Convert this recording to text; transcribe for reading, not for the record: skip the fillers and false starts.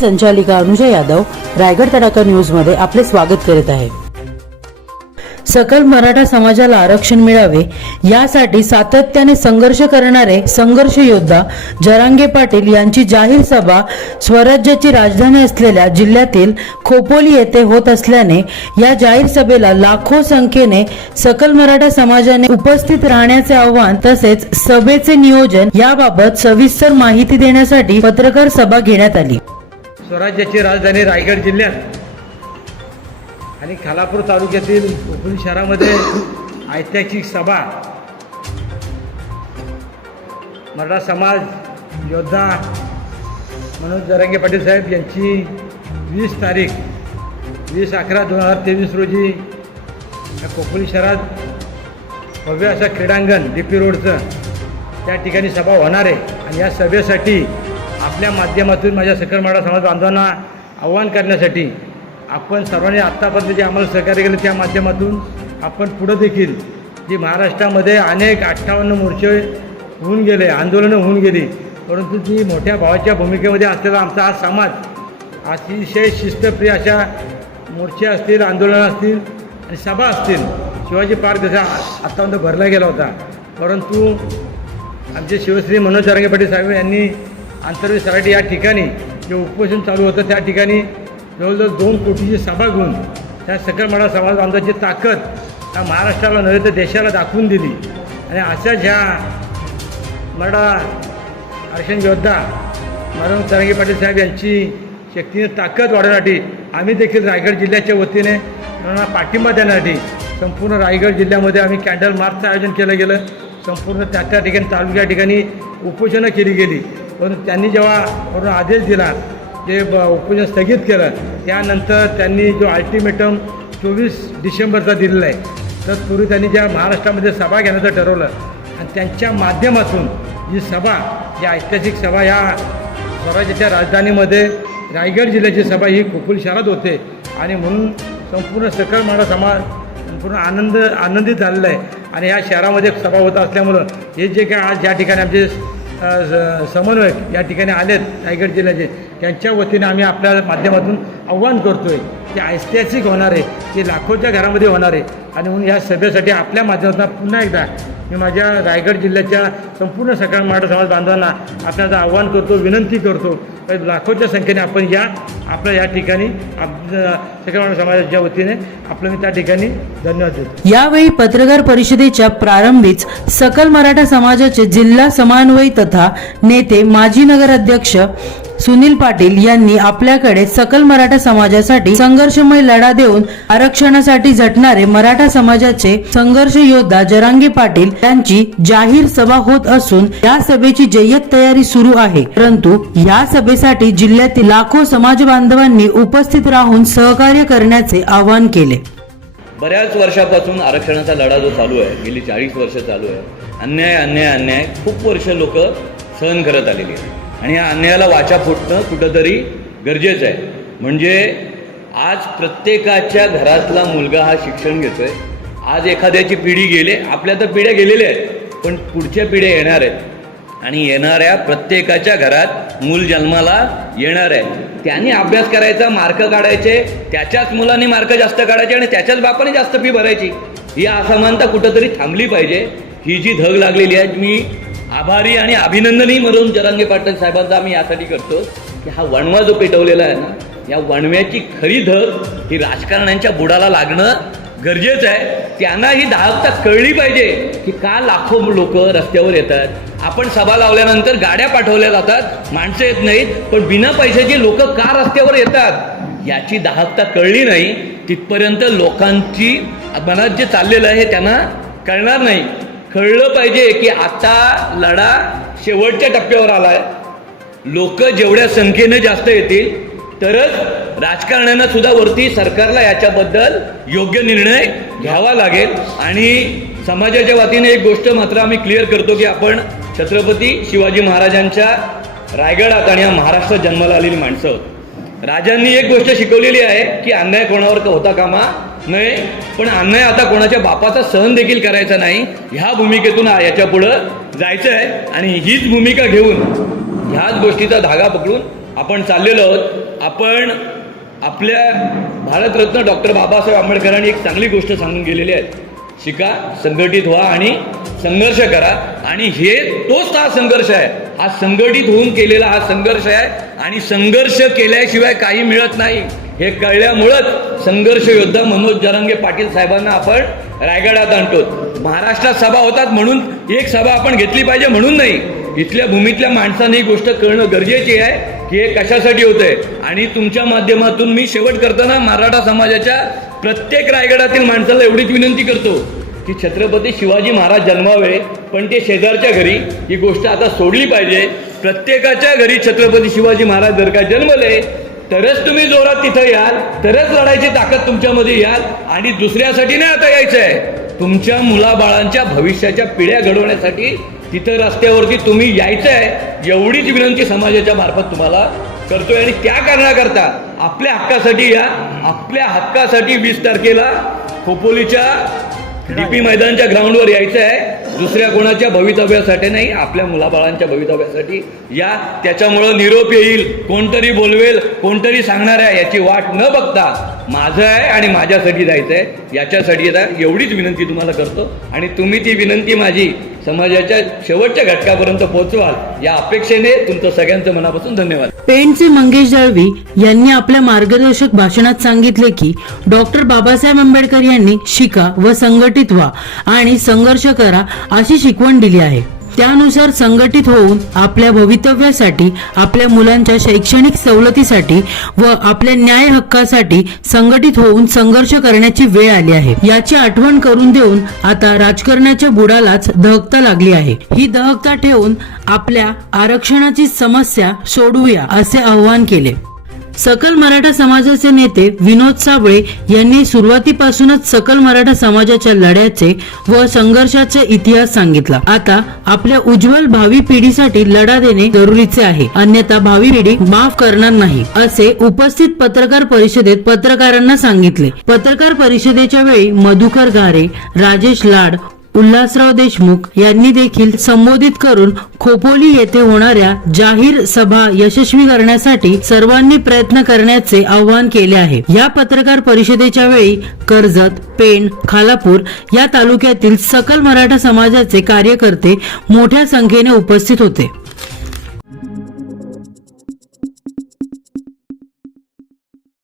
संचालिका अनुजा यादव रायगड तडाखा न्यूज मध्ये आपले स्वागत करीत आहे। सकल मराठा समाजाला आरक्षण मिळावे यासाठी सातत्याने संघर्ष करणारे संघर्ष योद्धा जरांगे पाटील यांची जाहीर सभा स्वराज्याची राजधानी असलेल्या जिल्ह्यातील खोपोली येथे होत असल्याने या जाहीर सभेला लाखो संख्येने सकल मराठा समाजाने उपस्थित राहण्याचे आवाहन तसेच सभेचे नियोजन याबाबत सविस्तर माहिती देण्यासाठी पत्रकार सभा घेण्यात आली। स्वराज्याची राजधानी रायगड जिल्ह्यात आणि खालापूर तालुक्यातील खोपोली शहरामध्ये ऐतिहासिक सभा मराठा समाज योद्धा मनोज जरांगे पाटील साहेब यांची 20 तारीख 20/11/2023 रोजी या खोपोली शहरात भव्य असं क्रीडांगण DP रोडचं त्या ठिकाणी सभा होणार आहे। आणि या सभेसाठी आपल्या माध्यमातून माझ्या सकल मराठा समाज बांधवांना आवाहन करण्यासाठी आपण सर्वांनी आत्तापर्यंत जे आम्हाला सहकार्य केलं त्या माध्यमातून आपण पुढं देखील जी महाराष्ट्रामध्ये अनेक 58 मोर्चे होऊन गेले, आंदोलनं होऊन गेली, परंतु ती मोठ्या भावाच्या भूमिकेमध्ये असलेला आमचा हा समाज अतिशय शिस्तप्रिय अशा मोर्चे असतील, आंदोलनं असतील आणि सभा असतील, शिवाजी पार्क जसा आत्तापर्यंत भरला गेला होता, परंतु आमचे शिवश्री मनोज जरांगे पाटील साहेब यांनी आंतरवेद सराटी या ठिकाणी जे उपोषण चालू होतं त्या ठिकाणी जवळजवळ 2 कोटीची सभा घेऊन त्या सकल मराठा समाज बांधवाची ताकद त्या महाराष्ट्राला नव्हे तर देशाला दाखवून दिली। आणि अशाच ह्या मराठा आरक्षण योद्धा मनोज जरांगे पाटील साहेब यांची शक्तीने ताकद वाढवण्यासाठी आम्ही देखील रायगड जिल्ह्याच्या वतीने त्यांना पाठिंबा देण्यासाठी संपूर्ण रायगड जिल्ह्यामध्ये आम्ही कॅन्डल मार्चचं आयोजन केलं गेलं। संपूर्ण त्या ठिकाणी तालुक्या ठिकाणी उपोषणं केली गेली, परंतु त्यांनी जेव्हा आदेश दिला ते उपोषण स्थगित केलं त्यानंतर त्यांनी जो अल्टिमेटम 24 डिसेंबरचा दिलेला आहे, तत्पूर्वी त्यांनी ज्या महाराष्ट्रामध्ये सभा घेण्याचं ठरवलं आणि त्यांच्या माध्यमातून ही सभा जी ऐतिहासिक सभा या स्वराज्याच्या राजधानीमध्ये रायगड जिल्ह्याची सभा ही खोपोली शहरात होते। आणि म्हणून संपूर्ण सकल मराठा समाज संपूर्ण आनंदित झालेला आहे। आणि या शहरामध्ये सभा होत असल्यामुळं हे जे काय आज ज्या ठिकाणी आमचे समन्वयक या ठिकाणी आलेत रायगड जिल्ह्याचे, त्यांच्या वतीने आम्ही आपल्या माध्यमातून आव्हान करतो आहे की ऐतिहासिक होणार आहे, की लाखोच्या घरामध्ये होणार आहे। आणि म्हणून ह्या सभेसाठी आपल्या माध्यमातून पुन्हा एकदा मी माझ्या रायगड जिल्ह्याच्या संपूर्ण सकल मराठा समाज बांधवांना आपल्याला आव्हान करतो, विनंती करतो, लाखोच्या संख्येने आपण आपल्या या ठिकाणी सकल मराठा समाजाच्या वतीने आपलं मी त्या ठिकाणी धन्यवाद देतो। यावेळी पत्रकार परिषदेच्या प्रारंभीच सकल मराठा समाजाचे जिल्हा समन्वय तथा नेते माजी नगराध्यक्ष सुनील पाटील यांनी आपल्याकडे सकल मराठा समाजासाठी संघर्षमय लढा देऊन आरक्षणासाठी झटणारे मराठा समाजाचे संघर्ष योद्धा जरांगे पाटील यांची जाहीर सभा होत असून या सभेची जय्यत तयारी सुरू आहे, परंतु या सभेसाठी जिल्ह्यातील लाखो समाज बांधवांनी उपस्थित राहून सहकार्य करण्याचे आवाहन केले। बऱ्याच वर्षापासून आरक्षणाचा लढा जो चालू आहे, गेली 40 वर्ष चालू आहे, अन्याय खूप वर्ष लोक सहन करत आलेली आहे आणि या अन्यायाला वाचा फुटणं कुठंतरी गरजेचं आहे। म्हणजे आज प्रत्येकाच्या घरातला मुलगा हा शिक्षण घेतोय, आज एखाद्याची पिढी गेले, आपल्या तर पिढ्या गेलेल्या आहेत, पण पुढच्या पिढ्या येणार आहेत आणि येणाऱ्या प्रत्येकाच्या घरात मूल जन्माला येणार आहे। त्यांनी अभ्यास करायचा, मार्क काढायचे, त्याच्याच मुलांनी मार्क जास्त काढायचे आणि त्याच्याच बापाने जास्त फी भरायची, ही असमानता कुठंतरी थांबली पाहिजे। ही जी धग लागलेली आहे, मी आभारी आणि अभिनंदनही मनोज जरांगे पाटील साहेबांचा आम्ही यासाठी करतो की हा वणवा जो पेटवलेला आहे ना, या वणव्याची खरी धग ही राजकारण्यांच्या बुडाला लागणं गरजेचं आहे। त्यांना ही दाहकता कळली पाहिजे की का लाखो लोक रस्त्यावर येतात, आपण सभा लावल्यानंतर गाड्या पाठवल्या जातात, माणसं येत नाहीत, पण बिना पैशाची लोक का रस्त्यावर येतात याची दाहकता कळली नाही तिथपर्यंत लोकांची मनात जे चाललेलं आहे त्यांना कळणार नाही। कळलं पाहिजे की आता लढा शेवटच्या टप्प्यावर आला आहे, लोक जेवढ्या संख्येने जास्त येतील तरच राजकारण्यांना सुद्धा वरती सरकारला याच्याबद्दल योग्य निर्णय घ्यावा लागेल। आणि समाजाच्या वतीने एक गोष्ट मात्र आम्ही क्लिअर करतो की आपण छत्रपती शिवाजी महाराजांच्या रायगडात आणि या महाराष्ट्रात जन्माला आलेली माणसं आहोत। राजांनी एक गोष्ट शिकवलेली आहे की अन्याय कोणावर होता कामा नये, पण अन्याय आता कोणाच्या बापाचा सहन देखील करायचा नाही, ह्या भूमिकेतून याच्या पुढं जायचं आहे। आणि हीच भूमिका घेऊन ह्याच गोष्टीचा धागा पकडून आपण चाललेलो आहोत। आपण आपल्या भारतरत्न डॉक्टर बाबासाहेब आंबेडकरांनी एक चांगली गोष्ट सांगून गेलेली आहे, शिका, संघटित व्हा आणि संघर्ष करा. आणि तोच हा संघर्ष आहे, हा संघटित होऊन केलेला हा संघर्ष आहे. आणि संघर्ष केल्याशिवाय काही मिळत नाही हे कळल्यामुळंच संघर्ष योद्धा मनोज जरांगे पाटील साहेबांना आपण रायगडात आणतो. महाराष्ट्रात सभा होतात म्हणून एक सभा आपण घेतली पाहिजे म्हणून नाही, इथल्या भूमीतल्या माणसांनी ही गोष्ट कळणं गरजेची आहे की हे कशासाठी होतंय. आणि तुमच्या माध्यमातून मी शेवट करताना मराठा समाजाच्या प्रत्येक रायगडातील माणसाला एवढीच विनंती करतो की छत्रपती शिवाजी महाराज जन्मावे, पण ते शेजारच्या घरी, ही गोष्ट आता सोडली पाहिजे. प्रत्येकाच्या घरी छत्रपती शिवाजी महाराज जर का जन्मले तरच तुम्ही जोरात तिथं याल, तरच लढायची ताकद तुमच्यामध्ये याल. आणि दुसऱ्यासाठी नाही आता यायचं आहे, तुमच्या मुलाबाळांच्या भविष्याच्या पिढ्या घडवण्यासाठी तिथं रस्त्यावरती तुम्ही यायचं आहे. एवढीच विनंती समाजाच्या मार्फत तुम्हाला करतोय. आणि त्या कारणाकरता आपल्या हक्कासाठी या, आपल्या हक्कासाठी 20 तारखेला खोपोलीच्या डीपी मैदानच्या ग्राउंडवर यायचं आहे. दुसऱ्या कोणाच्या भवितव्यासाठी नाही, आपल्या मुलाबाळांच्या भवितव्यासाठी या. त्याच्यामुळं निरोप येईल, कोणतरी बोलवेल, कोणतरी सांगणार आहे, याची वाट न बघता माझं आहे आणि माझ्यासाठी जायचं आहे, याच्यासाठी एवढीच विनंती तुम्हाला करतो. आणि तुम्ही ती विनंती माझी समाजाच्या शेवटच्या घटकापर्यंत पोहोचवाल या अपेक्षेने तुमचं सगळ्यांचं मनापासून धन्यवाद. पेणचे मंगेश दळवी यांनी आपल्या मार्गदर्शक भाषणात सांगितले की डॉक्टर बाबासाहेब आंबेडकर यांनी शिका व संघटित व्हा आणि संघर्ष करा अशी शिकवण दिली आहे. त्यानुसार संघटित होऊन आपल्या भवितव्यासाठी, आपल्या मुलांच्या शैक्षणिक सवलतीसाठी व आपल्या न्याय हक्कासाठी संघटित होऊन संघर्ष करण्याची वेळ आली आहे. याची आठवण करून देऊन आता राजकारणाच्या बुडालाच दहकता लागली आहे. ही दहकता ठेवून आपल्या आरक्षणाची समस्या सोडवूया असे आवाहन केले. सकल मराठा समाजाचे नेते विनोद साबळे यांनी सुरुवातीपासूनच सकल मराठा समाजाच्या लढ्याचे व संघर्षाचे इतिहास सांगितला. आता आपल्या उज्ज्वल भावी पिढीसाठी लढा देणे जरुरीचे आहे, अन्यथा भावी पिढी माफ करणार नाही असे उपस्थित पत्रकार परिषदेत पत्रकारांना सांगितले. पत्रकार परिषदेच्या वेळी मधुकर घारे, राजेश लाड, उल्हासराव देशमुख यांनी देखील संबोधित करून खोपोली येथे होणाऱ्या जाहीर सभा यशस्वी करण्यासाठी सर्वांनी प्रयत्न करण्याचे आवाहन केले आहे. या पत्रकार परिषदेच्या वेळी कर्जत, पेण, खालापूर या तालुक्यातील सकल मराठा समाजाचे कार्यकर्ते मोठ्या संख्येने उपस्थित होते.